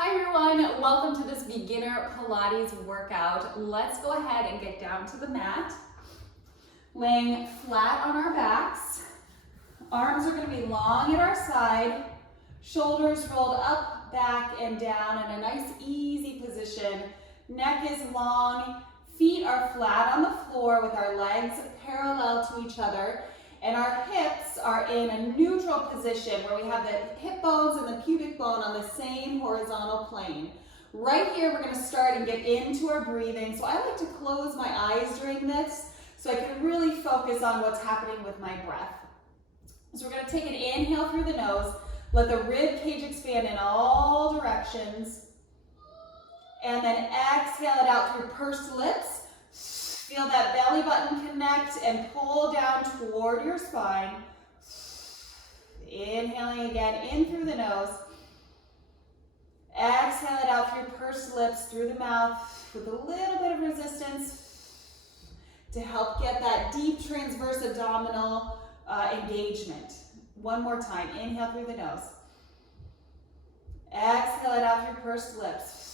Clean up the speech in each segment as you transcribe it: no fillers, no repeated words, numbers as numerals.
Hi everyone, welcome to this beginner Pilates workout. Let's go ahead and get down to the mat. Laying flat on our backs. Arms are going to be long at our side. Shoulders rolled up, back, and down in a nice easy position. Neck is long. Feet are flat on the floor with our legs parallel to each other. And our hips are in a neutral position where we have the hip bones and the pubic bone on the same horizontal plane. Right here, we're going to start and get into our breathing. So I like to close my eyes during this so I can really focus on what's happening with my breath. So we're going to take an inhale through the nose. Let the rib cage expand in all directions. And then exhale it out through pursed lips. Feel that belly button connect and pull down toward your spine. Inhaling again, in through the nose. Exhale it out through pursed lips, through the mouth, with a little bit of resistance to help get that deep transverse abdominal engagement. One more time. Inhale through the nose. Exhale it out through pursed lips.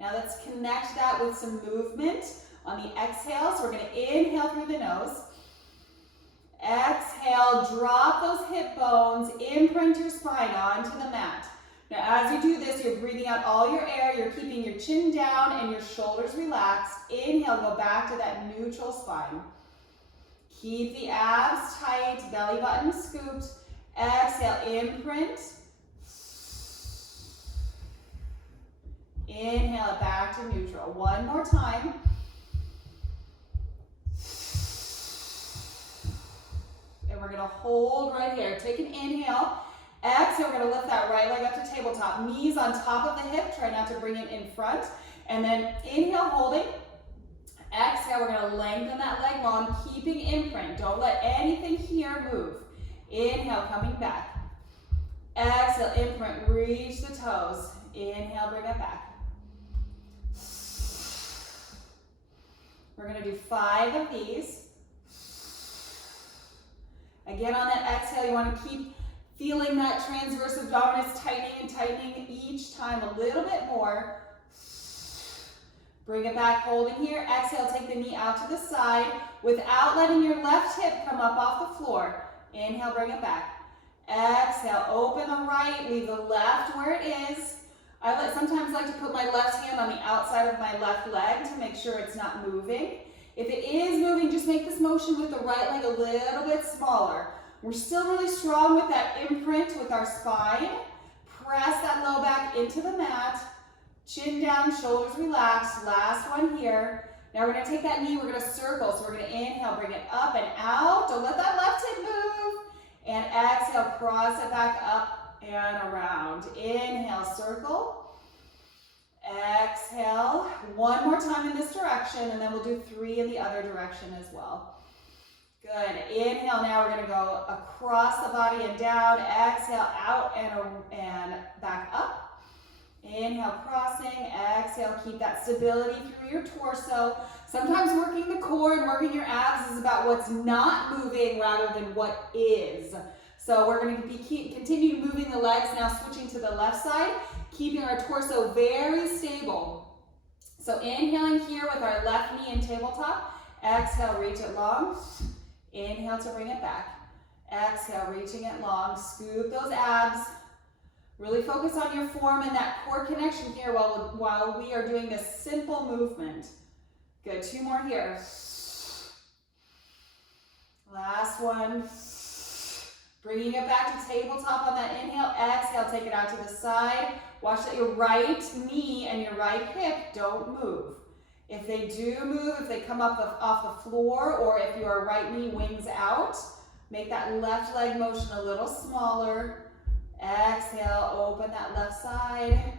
Now let's connect that with some movement on the exhale. So we're going to inhale through the nose. Exhale, drop those hip bones, imprint your spine onto the mat. Now as you do this, you're breathing out all your air, you're keeping your chin down and your shoulders relaxed. Inhale, go back to that neutral spine. Keep the abs tight, belly button scooped. Exhale, imprint. Inhale it back to neutral. One more time. And we're going to hold right here. Take an inhale. Exhale, we're going to lift that right leg up to tabletop. Knees on top of the hip. Try not to bring it in front. And then inhale, holding. Exhale, we're going to lengthen that leg long, keeping imprint. Don't let anything here move. Inhale, coming back. Exhale, imprint. Reach the toes. Inhale, bring it back. We're going to do 5 of these. Again, on that exhale, you want to keep feeling that transverse abdominis tightening and tightening each time a little bit more. Bring it back, holding here. Exhale, take the knee out to the side without letting your left hip come up off the floor. Inhale, bring it back. Exhale, open the right, leave the left where it is. I sometimes like to put my left hand on the outside of my left leg to make sure it's not moving. If it is moving, just make this motion with the right leg a little bit smaller. We're still really strong with that imprint with our spine. Press that low back into the mat. Chin down, shoulders relaxed. Last one here. Now we're going to take that knee, we're going to circle. So we're going to inhale, bring it up and out. Don't let that left hip move. And exhale, cross it back up and around. Inhale, circle. Exhale. One more time in this direction, and then we'll do 3 in the other direction as well. Good. Inhale, now we're going to go across the body and down. Exhale, out and back up. Inhale, crossing. Exhale, keep that stability through your torso. Sometimes working the core and working your abs is about what's not moving rather than what is. So we're going to continue moving the legs, now switching to the left side, keeping our torso very stable. So inhaling here with our left knee in tabletop. Exhale, reach it long. Inhale to bring it back. Exhale, reaching it long. Scoop those abs. Really focus on your form and that core connection here while we are doing this simple movement. Good, 2 more here. Last one. Bringing it back to tabletop on that inhale. Exhale, take it out to the side. Watch that your right knee and your right hip don't move. If they do move, if they come up off the floor, or if your right knee wings out, make that left leg motion a little smaller. Exhale, open that left side.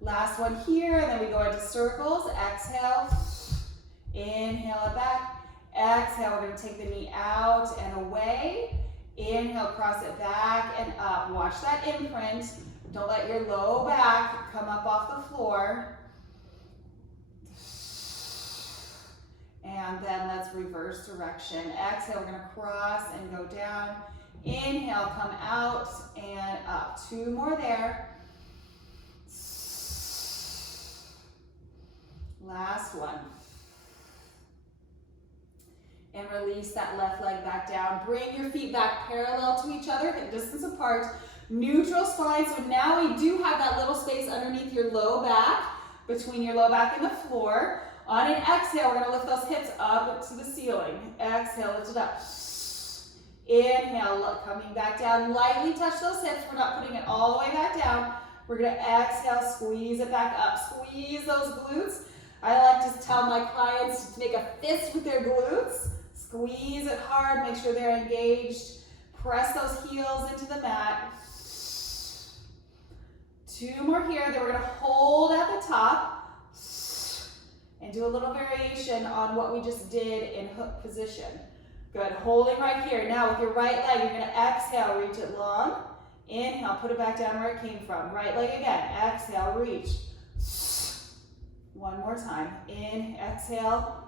Last one here, and then we go into circles. Exhale, inhale it back. Exhale, we're going to take the knee out and away. Inhale, cross it back and up. Watch that imprint. Don't let your low back come up off the floor. And then let's reverse direction. Exhale, we're going to cross and go down. Inhale, come out and up. 2 more there. Last one. And release that left leg back down. Bring your feet back parallel to each other, hip distance apart. Neutral spine. So now we do have that little space underneath your low back, between your low back and the floor. On an exhale, we're gonna lift those hips up to the ceiling. Exhale, lift it up. Inhale, coming back down. Lightly touch those hips. We're not putting it all the way back down. We're gonna exhale, squeeze it back up. Squeeze those glutes. I like to tell my clients to make a fist with their glutes. Squeeze it hard, make sure they're engaged. Press those heels into the mat. 2 more here, then we're gonna hold at the top and do a little variation on what we just did in hook position. Good, holding right here. Now with your right leg, you're gonna exhale, reach it long. Inhale, put it back down where it came from. Right leg again, exhale, reach. 1 more time, exhale.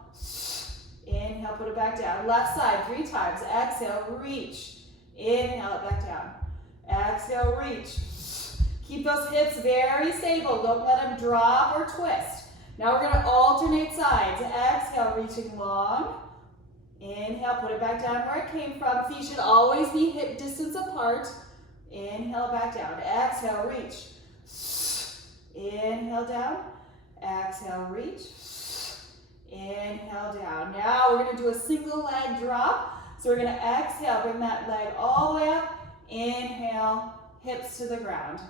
Inhale, put it back down. Left side, 3 times. Exhale, reach. Inhale it back down. Exhale, reach. Keep those hips very stable. Don't let them drop or twist. Now we're gonna alternate sides. Exhale, reaching long. Inhale, put it back down where it came from. Feet should always be hip distance apart. Inhale, back down. Exhale, reach. Inhale, down. Exhale, reach. Inhale, down. Now we're gonna do a single leg drop. So we're gonna exhale, bring that leg all the way up. Inhale, hips to the ground.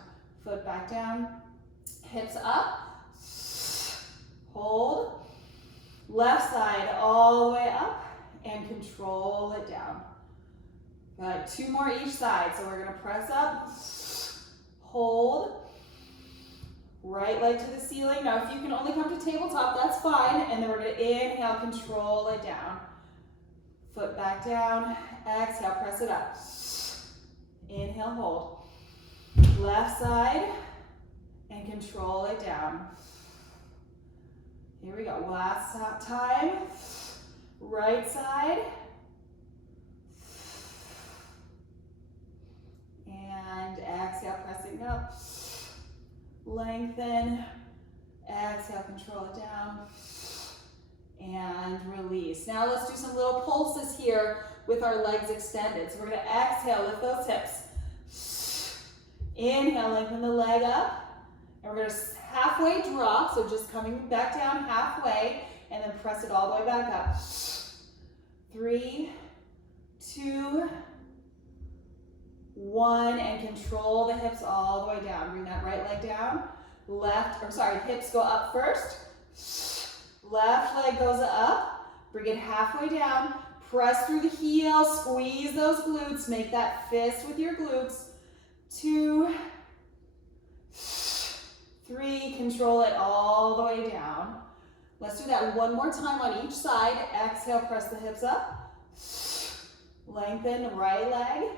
Foot back down, hips up. Hold. Left side all the way up and control it down. Good, 2 more each side. So we're gonna press up, hold. Right leg to the ceiling. Now if you can only come to tabletop, that's fine. And then we're gonna inhale, control it down. Foot back down, exhale, press it up. Inhale, hold. Left side, and control it down. Here we go, last time. Right side. And exhale, pressing up. Lengthen, exhale, control it down, and release. Now let's do some little pulses here with our legs extended. So we're gonna exhale, lift those hips. Inhale, lengthen the leg up, and we're gonna halfway drop, so just coming back down halfway, and then press it all the way back up. 3, 2, 1, and control the hips all the way down. Bring that right leg down. Hips go up first. Left leg goes up. Bring it halfway down. Press through the heels. Squeeze those glutes. Make that fist with your glutes. 2, 3. Control it all the way down. Let's do that 1 more time on each side. Exhale, press the hips up. Lengthen the right leg.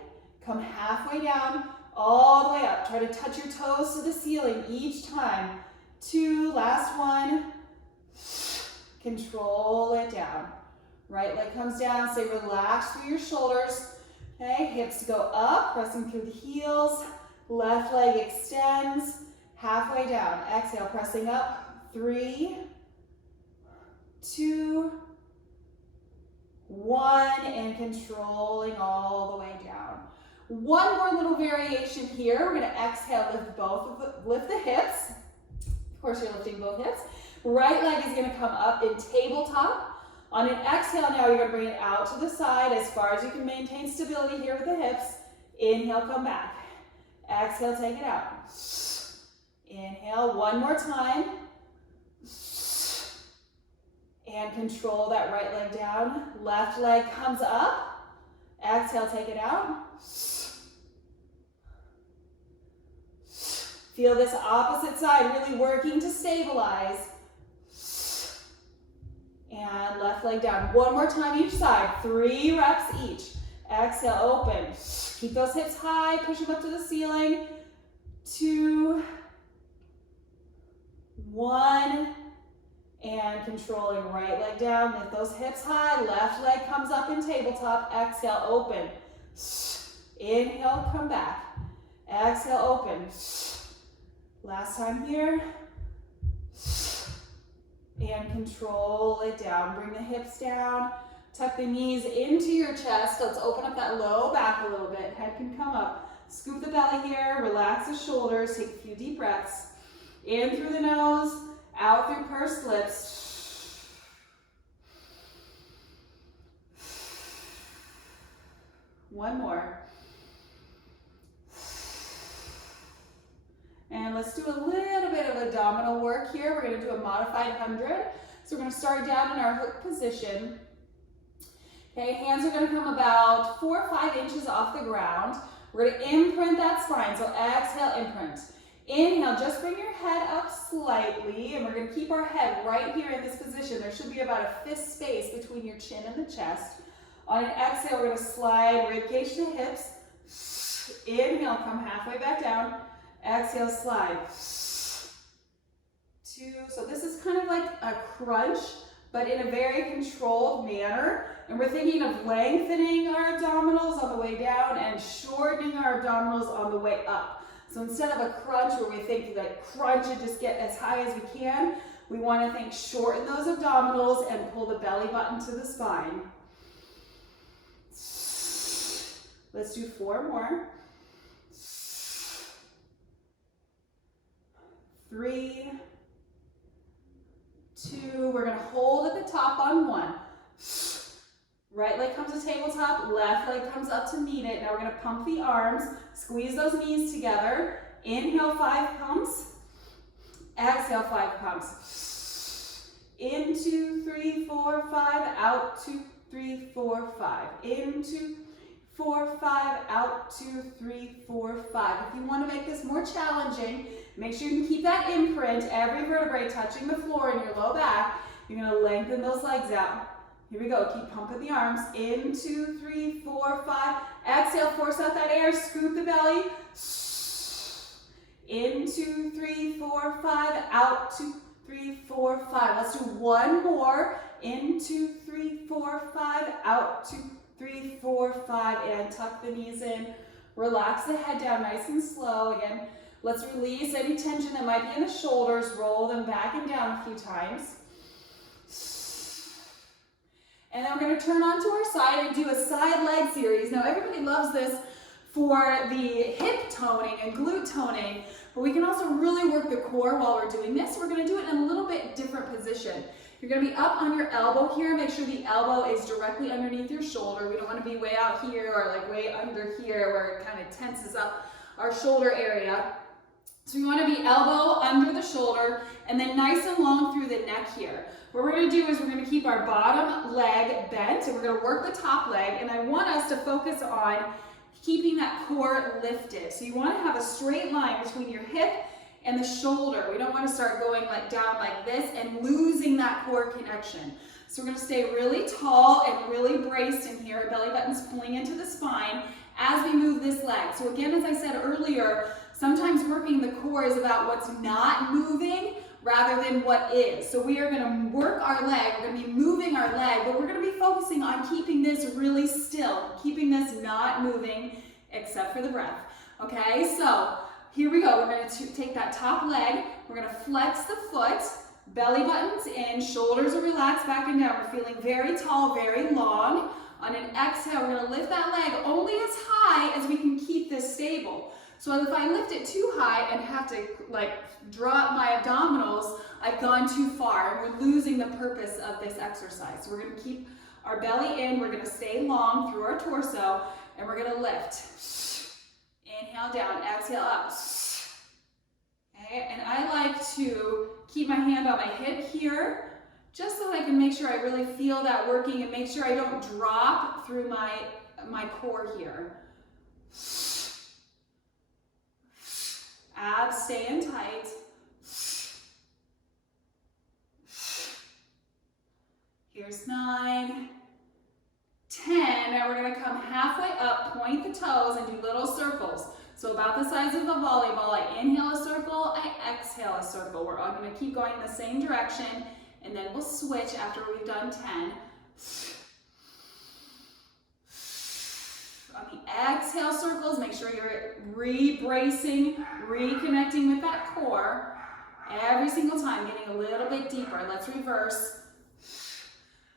Come halfway down, all the way up. Try to touch your toes to the ceiling each time. 2, last one. Control it down. Right leg comes down, stay relaxed through your shoulders. Okay, hips go up, pressing through the heels. Left leg extends, halfway down. Exhale, pressing up. 3, 2, 1, and controlling all the way down. 1 more little variation here. We're gonna exhale, lift the hips. Of course, you're lifting both hips. Right leg is gonna come up in tabletop. On an exhale now, you're gonna bring it out to the side as far as you can maintain stability here with the hips. Inhale, come back. Exhale, take it out. Inhale, 1 more time. And control that right leg down. Left leg comes up. Exhale, take it out. Feel this opposite side really working to stabilize. And left leg down. 1 more time each side. 3 reps each. Exhale, open. Keep those hips high. Push them up to the ceiling. 2, 1. And controlling right leg down. Lift those hips high. Left leg comes up in tabletop. Exhale, open. Inhale, come back. Exhale, open. Last time here. And control it down. Bring the hips down. Tuck the knees into your chest. Let's open up that low back a little bit. Head can come up. Scoop the belly here. Relax the shoulders. Take a few deep breaths. In through the nose. Out through pursed lips. One more. And let's do a little bit of abdominal work here. We're going to do a modified 100. So we're going to start down in our hook position. Okay, hands are going to come about 4 or 5 inches off the ground. We're going to imprint that spine. So exhale, imprint. Inhale, just bring your head up slightly, and we're going to keep our head right here in this position. There should be about a fist space between your chin and the chest. On an exhale, we're going to slide ribcage to hips. Inhale, come halfway back down. Exhale, slide. 2. So this is kind of like a crunch, but in a very controlled manner. And we're thinking of lengthening our abdominals on the way down and shortening our abdominals on the way up. So instead of a crunch where we think like crunch and just get as high as we can, we want to think shorten those abdominals and pull the belly button to the spine. Let's do 4 more. 3, 2, we're going to hold at the top on 1. Right leg comes to tabletop, left leg comes up to meet it. Now we're going to pump the arms, squeeze those knees together. Inhale, 5 pumps. Exhale, 5 pumps. In 2, 3, 4, 5, out 2, 3, 4, 5. In 2, 4, 5, out 2, 3, 4, 5. If you want to make this more challenging, make sure you can keep that imprint, every vertebrae touching the floor in your low back. You're going to lengthen those legs out. Here we go, keep pumping the arms. In 2, 3, 4, 5. Exhale, force out that air, scoop the belly. In 2, 3, 4, 5. Out 2, 3, 4, 5. Let's do 1 more. In 2, 3, 4, 5. Out 2, 3, 4, 5. And tuck the knees in. Relax the head down nice and slow. Again, let's release any tension that might be in the shoulders. Roll them back and down a few times. And then we're going to turn onto our side and do a side leg series. Now everybody loves this for the hip toning and glute toning, but we can also really work the core while we're doing this. We're going to do it in a little bit different position. You're going to be up on your elbow here. Make sure the elbow is directly underneath your shoulder. We don't want to be way out here or like way under here where it kind of tenses up our shoulder area. So we want to be elbow under the shoulder and then nice and long through the neck here. What we're going to do is we're going to keep our bottom leg bent and we're going to work the top leg, and I want us to focus on keeping that core lifted. So you want to have a straight line between your hip and the shoulder. We don't want to start going like down like this and losing that core connection. So we're going to stay really tall and really braced in here. Our belly button's pulling into the spine as we move this leg. So again, as I said earlier, sometimes working the core is about what's not moving rather than what is. So we are going to work our leg, we're going to be moving our leg, but we're going to be focusing on keeping this really still, keeping this not moving except for the breath. Okay, so here we go. We're going to take that top leg, we're going to flex the foot, belly buttons in, shoulders are relaxed back and down. We're feeling very tall, very long. On an exhale, we're going to lift that leg only as high as we can keep this stable. So if I lift it too high and have to like drop my abdominals, I've gone too far and we're losing the purpose of this exercise. So we're going to keep our belly in, we're going to stay long through our torso, and we're going to lift. Inhale down, exhale up. Okay, and I like to keep my hand on my hip here, just so I can make sure I really feel that working and make sure I don't drop through my core here. Abs staying tight. Here's 9, 10. Now we're going to come halfway up, point the toes, and do little circles. So about the size of a volleyball, I inhale a circle, I exhale a circle. We're all going to keep going in the same direction, and then we'll switch after we've done 10. On the exhale circles, make sure you're re-bracing, reconnecting with that core. Every single time, getting a little bit deeper. Let's reverse.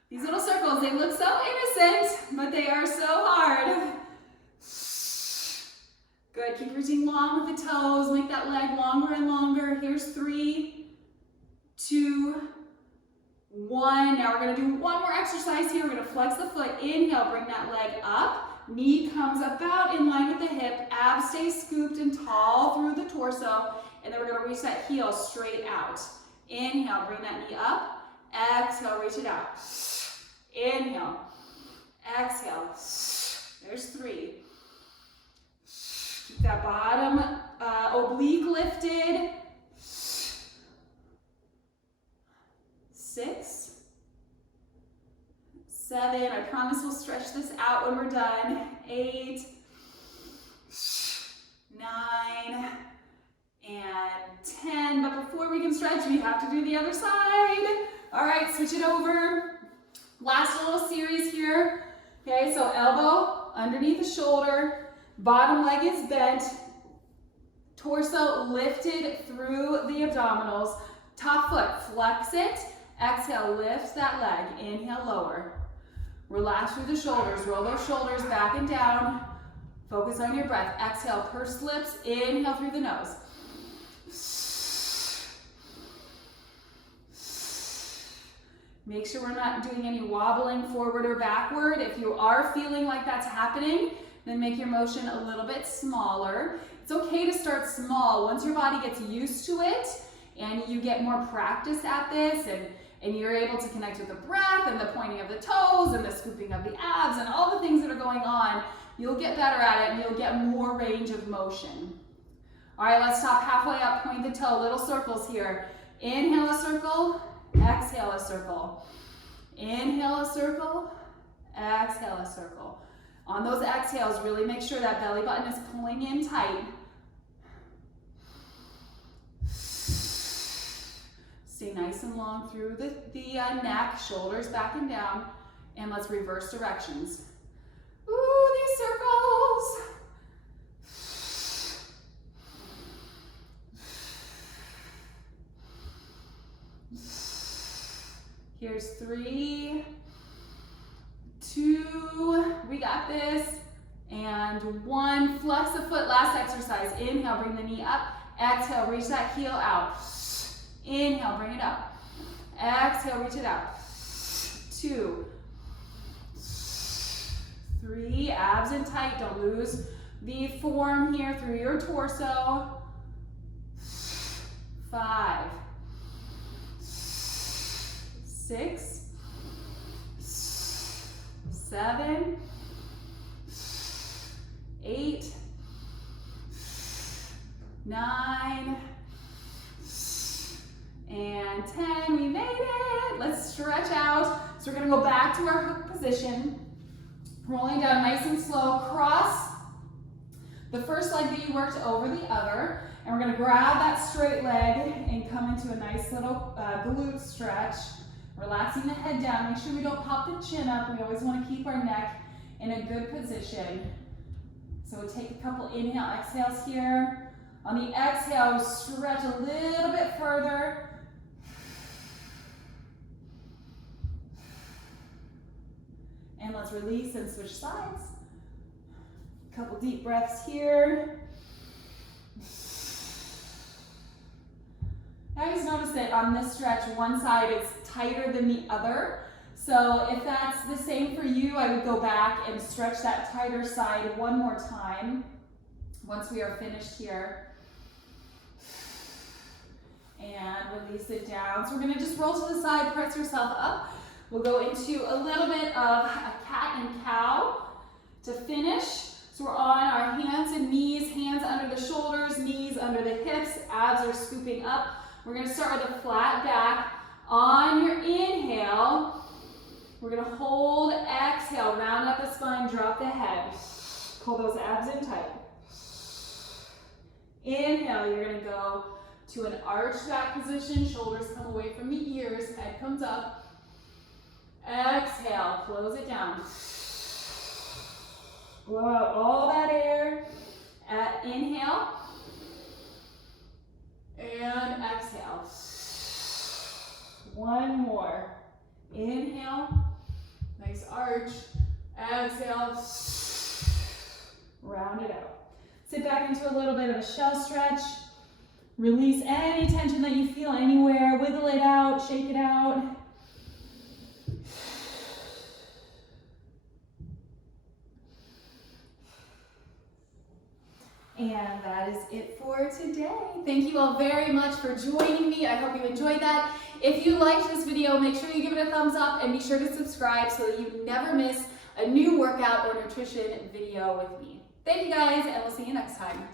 These little circles, they look so innocent, but they are so hard. Good, keep reaching long with the toes. Make that leg longer and longer. Here's 3, 2, 1. Now we're gonna do one more exercise here. We're gonna flex the foot. Inhale, bring that leg up. Knee comes about in line with the hip. Abs stay scooped and tall through the torso. And then we're gonna reach that heel straight out. Inhale, bring that knee up. Exhale, reach it out. Inhale, exhale. There's 3. Keep that bottom oblique lifted. 6, 7. I promise we'll stretch this out when we're done. 8, 9, and 10. But before we can stretch, we have to do the other side. All right, switch it over. Last little series here. Okay, so elbow underneath the shoulder, bottom leg is bent, torso lifted through the abdominals, top foot, flex it, exhale, lift that leg, inhale, lower. Relax through the shoulders, roll those shoulders back and down, focus on your breath. Exhale, pursed lips, inhale through the nose. Make sure we're not doing any wobbling forward or backward. If you are feeling like that's happening, then make your motion a little bit smaller. It's okay to start small. Once your body gets used to it and you get more practice at this and you're able to connect with the breath and the pointing of the toes and the scooping of the abs and all the things that are going on, you'll get better at it and you'll get more range of motion. All right, let's stop halfway up, point the toe, little circles here. Inhale a circle, exhale a circle. Inhale a circle, exhale a circle. On those exhales, really make sure that belly button is pulling in tight. Stay nice and long through the neck, shoulders back and down, and let's reverse directions. Ooh, these circles. Here's 3, 2, we got this, and 1. Flex the foot, last exercise. Inhale, bring the knee up. Exhale, reach that heel out. Inhale, bring it up. Exhale, reach it out. 2, 3, abs in tight, don't lose the form here through your torso. 5, 6, 7, 8, 9, and 10. We made it. Let's stretch out. So we're going to go back to our hook position. Rolling down nice and slow. Cross the first leg that you worked over the other. And we're going to grab that straight leg and come into a nice little glute stretch. Relaxing the head down. Make sure we don't pop the chin up. We always want to keep our neck in a good position. So we'll take a couple inhale, exhales here. On the exhale, stretch a little bit further. And let's release and switch sides. A couple deep breaths here. I always notice that on this stretch, one side is tighter than the other. So if that's the same for you, I would go back and stretch that tighter side one more time once we are finished here. And release it down. So we're gonna just roll to the side, press yourself up. We'll go into a little bit of a cat and cow to finish. So we're on our hands and knees, hands under the shoulders, knees under the hips, abs are scooping up. We're gonna start with a flat back. On your inhale, we're gonna hold, exhale, round up the spine, drop the head. Pull those abs in tight. Inhale, you're gonna go to an arched back position, shoulders come away from the ears, head comes up. Exhale, close it down. Blow out all that air. Inhale. And exhale. One more. Inhale. Nice arch. Exhale. Round it out. Sit back into a little bit of a shell stretch. Release any tension that you feel anywhere. Wiggle it out, shake it out. And that is it for today. Thank you all very much for joining me. I hope you enjoyed that. If you liked this video, make sure you give it a thumbs up and be sure to subscribe so that you never miss a new workout or nutrition video with me. Thank you guys, and we'll see you next time.